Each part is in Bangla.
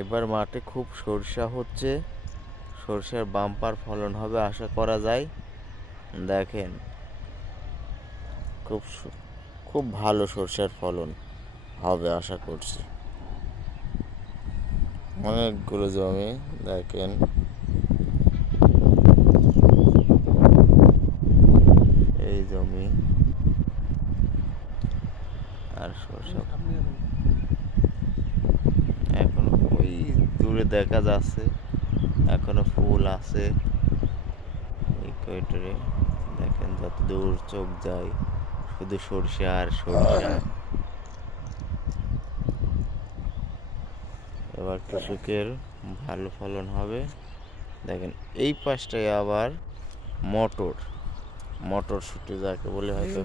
এবার মাঠে খুব সরষা হচ্ছে, সরষার বাম্পার ফলন হবে আশা করা যায়। দেখেন খুব খুব ভালো সরষার ফলন হবে আশা করছি। অনেকগুলো জমি দেখেন, এই জমি আর সরষা এখনো ওই দূরে দেখা যাচ্ছে, এখনো ফুল আছে ইকুয়েটরে। দেখেন যত দূর চোখ যায় শুধু সরষা আর সরষা। এবার কৃষকের ভালো ফলন হবে। দেখেন এই পাশটায় আবার মটর, মটরশুঁটি যাকে বলে, হয়তো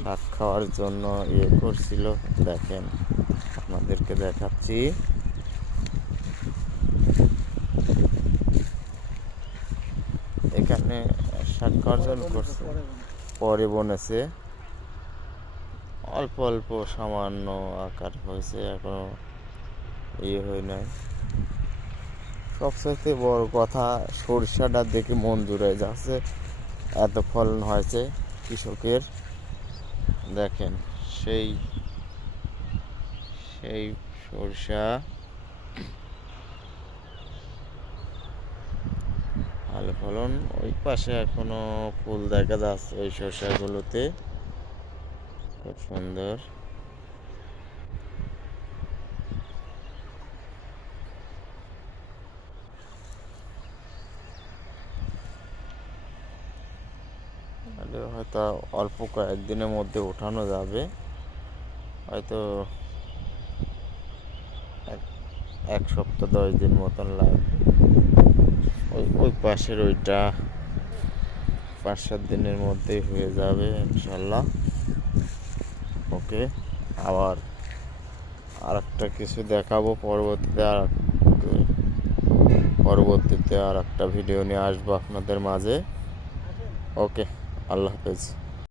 শাক খাওয়ার জন্য ইয়ে করছিল। দেখেন আপনাদেরকে দেখাচ্ছি, এখানে শাক খাওয়ার জন্য করছে, পরে বনেছে, অল্প অল্প সামান্য আকার হয়েছে, এখনো ইয়ে হয় নাই। সবচেয়ে বড় কথা সরিষাটা দেখে মন জুড়ে যাচ্ছে, এত ফলন হয়েছে কৃষকের। দেখেন সেই সেই সরিষা, ভালো ফলন। ওই পাশে এখনো ফুল দেখা যাচ্ছে ওই সরিষাগুলোতে, খুব সুন্দর। হয়তো অল্প কয়েকদিনের মধ্যে ওঠানো যাবে, হয়তো এক সপ্তাহ 10 দিন মতন লাগবে। ওই পাশের ওইটা 5-7 দিনের মধ্যেই হয়ে যাবে ইনশাল্লাহ। ওকে, আবার আর একটা কিছু দেখাবো পরবর্তীতে আর একটা ভিডিও নিয়ে আসবো আপনাদের মাঝে। ওকে, আল্লাহ হাফেজ।